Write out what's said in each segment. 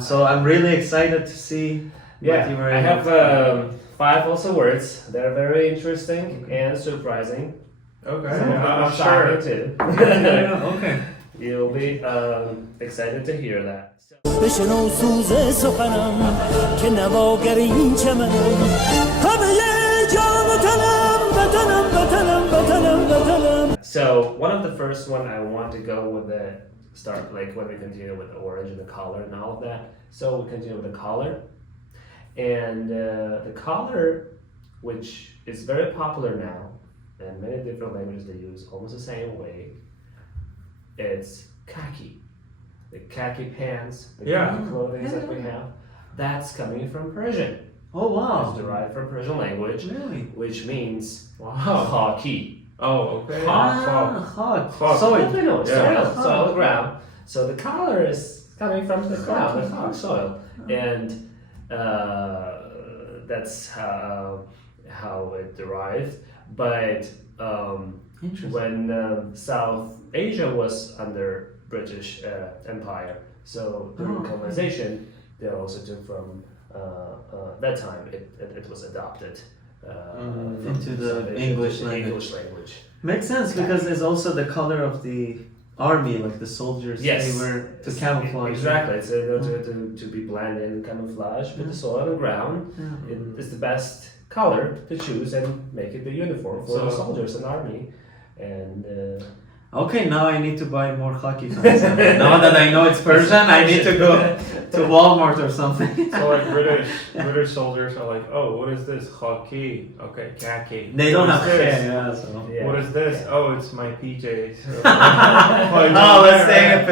So I'm really excited to see what you were I able have 5 also words. They're very interesting and surprising. Okay, So I'm shocking sure. too. Yeah, okay. You'll be excited to hear that. بشنو سوز سخنم که نواگر این چمنم همه جام تنم وطنم وطنم وطنم وطنم. So one of the first one I want to go with the start, like when we continue with the origin, the collar and all of that. So we continue with the collar. And the collar, which is very popular now, and many different languages they use almost the same way, it's khaki. The khaki pants, the khaki clothing that we have, that's coming from Persian. Oh wow. It's derived from Persian language, Really? which means Wow. khaki. Oh, okay. Hot. Soil, Yeah. soil, ground. So the collar is coming from the ground, the hard soil, and that's how it derived. But Interesting. when South Asia was under British Empire, so during colonization, they also took from that time it was adopted into the English language. Makes sense because it's also the color of the army, like the soldiers. Yes. They were to camouflage. Exactly. It's to be blended and camouflage with the soil and ground. Yeah. It is the best color to choose and make it the uniform for the soldiers and army. And Okay, now I need to buy more Khaki pants. Now that I know it's Persian, I need to go to Walmart or something. So like British soldiers are like, oh, what is this? Khaki. Okay, khaki. They don't What have is this? hair, yeah, so. yeah. What is this? Oh, it's my PJs. Oh, let's take a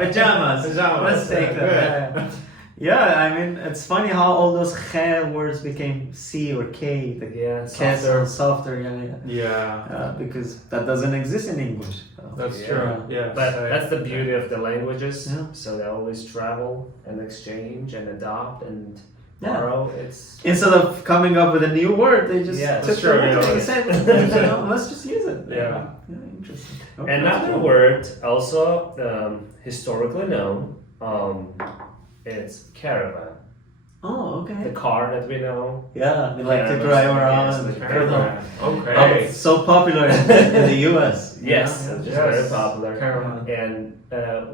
pajamas. Pajamas. Let's take Good. them. Yeah, I mean, it's funny how all those khe words became C or K. The Yeah, K sound softer. softer, Yeah, because that doesn't exist in English. So. that's Yeah. true. Yeah, But so- that's the beauty of the languages. Yeah. So they always travel and exchange and adopt and Yeah. borrow. It's Instead of coming up with a new word, they just Yeah, took that's true, the word yeah. and said, let's just use it. Interesting. Okay. another word also historically known. It's caravan. Oh, The okay. car that we know. Yeah, we like to Caravans, drive yes, around. the caravan. Okay. It's so popular in the US. Yes, Yeah. it's Yes. very popular. Caravan. And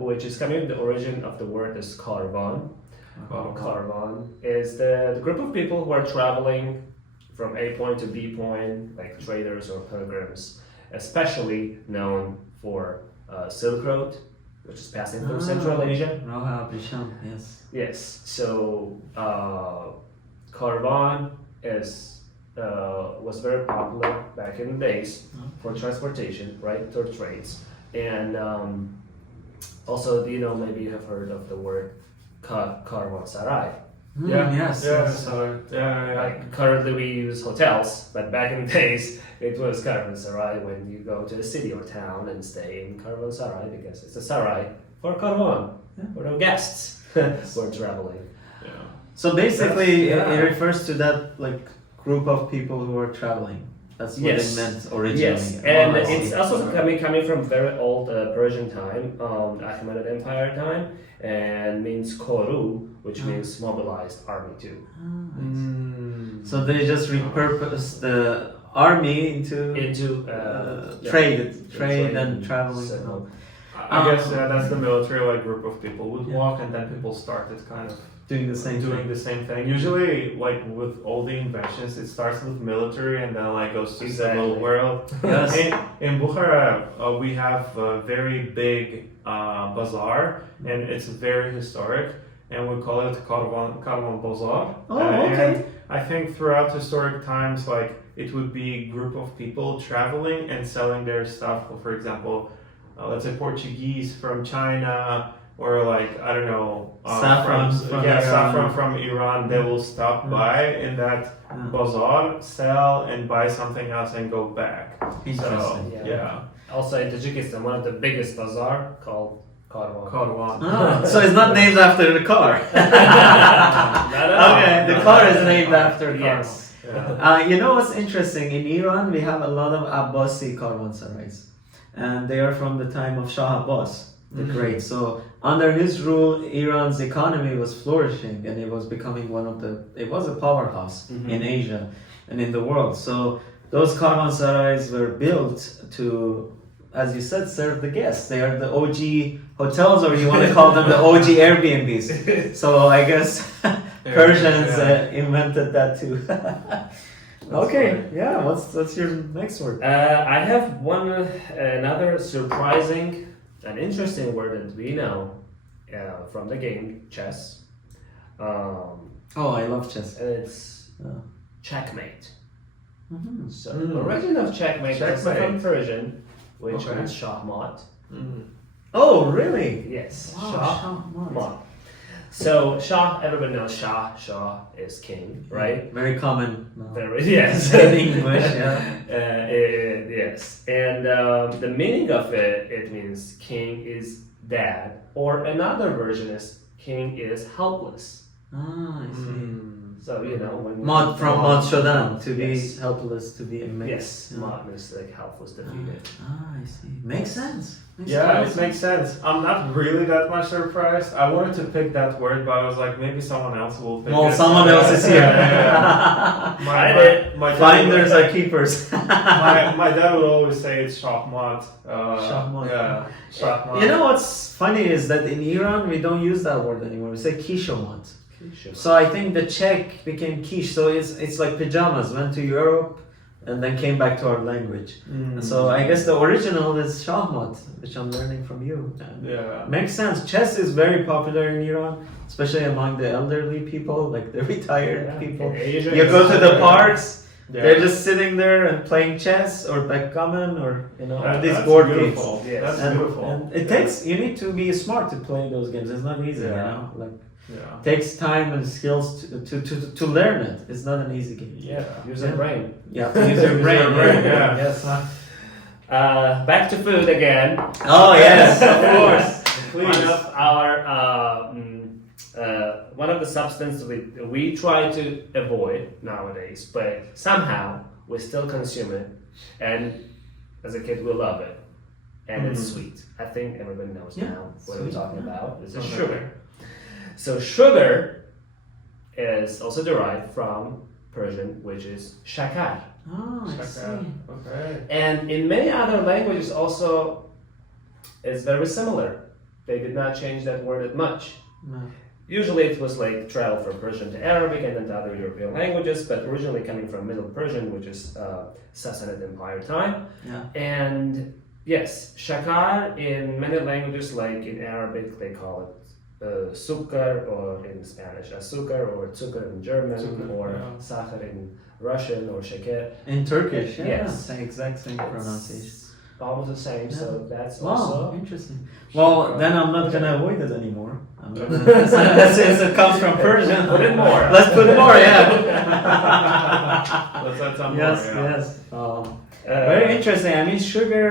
which is coming, the origin of the word is caravan. Caravan is the group of people who are traveling from A point to B point, like traders or pilgrims, especially known for Silk Road, which is passing through Central Asia. Roha Bisham, yes. Yes, so caravan was very popular back in the days for transportation, right, or trades. And also, you know, maybe you have heard of the word caravansarai. Yes. So, yeah. Like currently we use hotels, but back in the days it was caravansarai when you go to a city or town and stay in caravansarai because it's a sarai for caravan, for the guests who are traveling. So basically, Yeah. it refers to that like group of people who are traveling. That's what Yes. it meant originally. Yes, Oh, and I see. it's also coming from very old Persian time, Achaemenid Empire time, and means koru, which means mobilized army too. So they just repurposed the army into trade and traveling. So, I guess that's the military like group of people would walk, and then people started kind of Doing the same doing thing. the same thing. Usually, like with all the inventions, it starts with military and then like goes to Exactly. civil world. Yes. In Bukhara, we have a very big bazaar, and it's very historic, and we call it Caravan Bazaar. Oh, okay. And I think throughout historic times, like it would be a group of people traveling and selling their stuff. For example, let's say Portuguese from China. Or like I don't know, Saffron from Iran. saffron from Iran. They will stop by in that bazaar, sell, and buy something else and go back. Interesting. So, Yeah. Also in Tajikistan, one of the biggest bazaar called Caravan. Caravan. Oh, so it's not named after the car. Not at all. Okay, the car is named after car. Yes. You know what's interesting? In Iran, we have a lot of Abbasi caravansarais, and they are from the time of Shah Abbas. the Great. So under his rule, Iran's economy was flourishing, and it was becoming it was a powerhouse in Asia and in the world. So those caravanserais were built to, as you said, serve the guests. They are the OG hotels, or you want to call them the OG Airbnbs. So I guess Persians invented that too. Okay, yeah. What's your next word? I have another surprising and interesting word that we know from the game chess. Oh, I love chess. It's checkmate. Mm-hmm. So the origin of checkmate is from Persian, which means shahmat. Oh, really? Yes, Wow, shahmat. So Shah, everybody knows Shah. Shah is king, right? Very common. Yes. In English, yeah. Yes, and the meaning of it means king is dad, or another version is king is helpless. Ah, I see. So you know when From mod shodan, to be Yes. helpless, to be a mix. Yes, mod means like helpless, defeated. Ah, I see. Makes sense. Yeah, it makes sense. I'm not really that much surprised. I wanted to pick that word, but I was like, maybe someone else will pick Well, it. someone else is here. My dad Finders are keepers. my dad would always say it's shahmat. Shahmat. Yeah, shahmat. You know what's funny is that in Iran we don't use that word anymore. We say kishomat. So I think the Czech became quiche. So it's like pajamas. Went to Europe and then came back to our language. So I guess the original is shahmat, which I'm learning from you. Yeah. Makes sense. Chess is very popular in Iran, especially among the elderly people, like the retired people. Asia You is go to the very- parks, Yeah. they're just sitting there and playing chess or backgammon or these That's board beautiful. games. Yes. That's And, beautiful. and it takes, you need to be smart to play those games. It's not easy, Yeah. you know. Like Yeah. takes time and skills to learn it. It's not an easy game. Yeah, use your brain. Yeah, to use your brain. yeah. Yes. Back to food again. Oh yes, of course. Please. One of our one of the substances we try to avoid nowadays, but somehow we still consume it, and as a kid we love it, and it's sweet. I think everybody knows Yeah, now what sweet, we're talking yeah. about. It's Okay. sugar. So sugar is also derived from Persian, which is shakar. Oh, I see. Okay. And in many other languages also it's very similar. They did not change that word that much. No. Usually it was like travel from Persian to Arabic and then to other European languages, but originally coming from Middle Persian, which is Sassanid Empire time. Yeah. And yes, shakar in many languages, like in Arabic they call it sukar, or in Spanish azúcar, or zucker in German, or sachar in Russian, or shaker. In Turkish, yeah, Yes. same exact same pronunciation. Almost the same, so that's Wow, also interesting. Well, then I'm not gonna avoid it anymore. I'm gonna, since it comes from Persian, Put in more. Let's put more, yeah. Let's add some Yes, more. Yeah. yes. Very interesting. I mean, sugar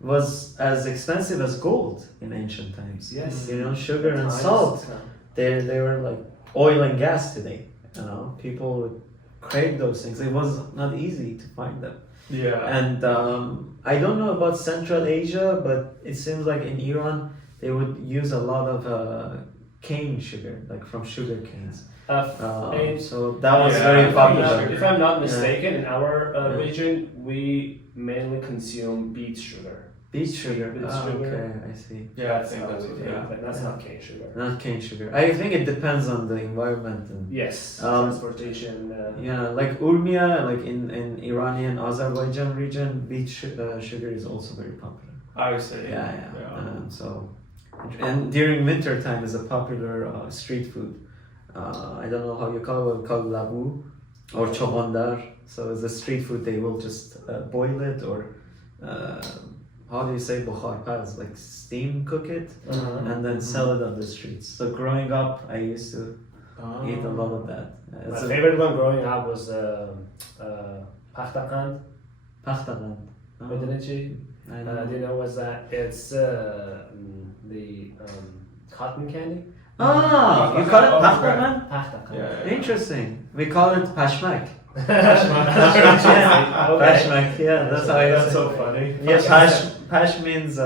was as expensive as gold in ancient times. Yes. You know, sugar and Times. salt. They were like oil and gas today. You know, people would crave those things. It was not easy to find them. Yeah. And I don't know about Central Asia, but it seems like in Iran they would use a lot of cane sugar, like from sugar canes. So that was Yeah, very cane popular. sugar. If I'm not mistaken, in our Yeah. region, we mainly consume beet sugar. Beet sugar. Beet Ah, sugar. okay, I see. Yeah, I think that's what. Yeah, Yeah. but that's not cane sugar. Not cane sugar. I think it depends on the environment. And, Yes, transportation. yeah, like Urmia, like in Iranian Azerbaijan region, beet sugar is also very popular. I would say. Yeah. So, and during winter time is a popular street food. I don't know how you call it. We call it labu or chobandar. So it's a street food. They will just boil it, or how do you say bukharpaz? Like steam cook it and then sell it on the streets. So growing up, I used to eat a lot of that. My favorite one growing up was pakhtakand. Pakhtagan. Medineci. I know. Do you know what's that? It's the cotton candy. Ah, you call it pakhtagan? Pakhtakand. Yeah. Interesting. We call it pashmak. Okay. Pashmak, yeah, that's how I That's say so it. funny. Yeah, pash means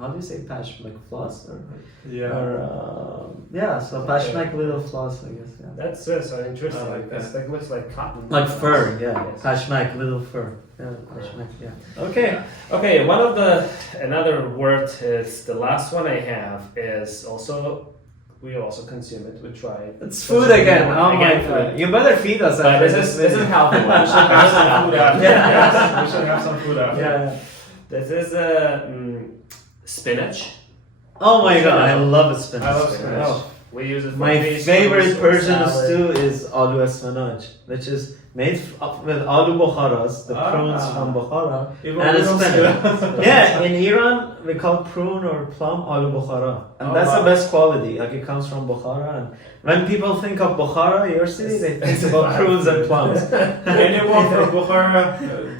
how do you say pash, like floss or Yeah. so pashmak little floss, I guess. Yeah. That's so interesting. I like that. It's like looks like cotton. Like fur, yeah. Yes. Pashmak, little fur. Yeah, pashmak, yeah. Okay. Okay, another word is the last one I have is also, we also consume it, we try it. It's food again. Oh my Again, god. food. You better feed us. But after this is healthy one. We should have some food after. Yeah. Yes, we should have some food after. Yeah. This is spinach. Oh my god, I love spinach. I love spinach. Oh. We use it for My fish, favorite for Persian salad. stew is aloo spinach, which is made with aloo bukharas, the prunes from Bukhara, Even and we don't say spinach. that. Yeah, in Iran we call prune or plum aloo bukhara, and Oh, that's wow. the best quality. Like it comes from Bukhara, and when people think of Bukhara, your city, they think about prunes and plums. Anyone from Bukhara,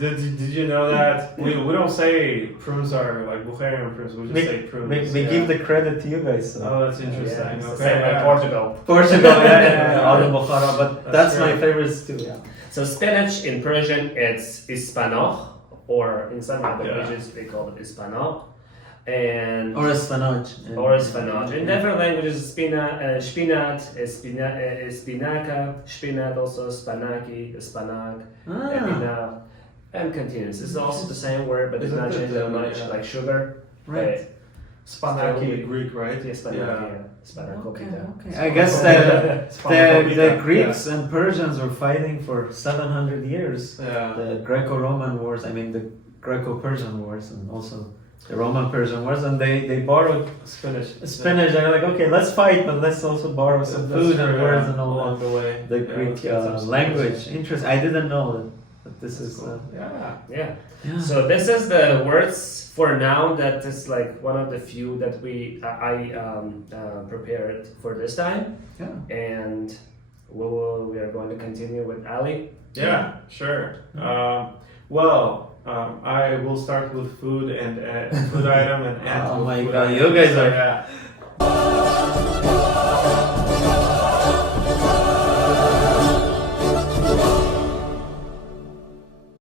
did you know that? We don't say prunes are like Bukharian prunes, we just say prunes. We yeah. give the credit to you guys. So. Oh, that's interesting. Yeah, it's the Okay, same like yeah. Portugal. Portugal, yeah, aloo bukhara, but that's my great. favorite stew. Yeah. So spinach in Persian it's Spinach, or in some other Yeah. languages they call it Spinach, and Or a spinach. or spinach. In different languages, spinat, spinaca, spinat, also spanaki, spanag, Ah, and continues. It's also the same word, but it's Isn't not it, changed that much, yeah. like sugar. right. Spanaki, Greek, right? Yes, spanaki, Yeah. spanakopita. Okay. I guess the Greeks and Persians were fighting for 700 years. Yeah. The Greco-Roman wars, I mean the Greco-Persian wars, and also the Roman-Persian wars, and they borrowed Spinach. spinach. They're like, okay, let's fight, but let's also borrow some That's food true, and yeah, words and all along that. the way. The Yeah, Greek let's get some spinach. language. Interesting. I didn't know that this is. Yeah. Yeah. Yeah. So this is the words for now that is like one of the few that I prepared for this time, Yeah. and we are going to continue with Ali. Yeah, sure. I will start with food and food item and end Oh with my food God, item. you guys So, are- yeah.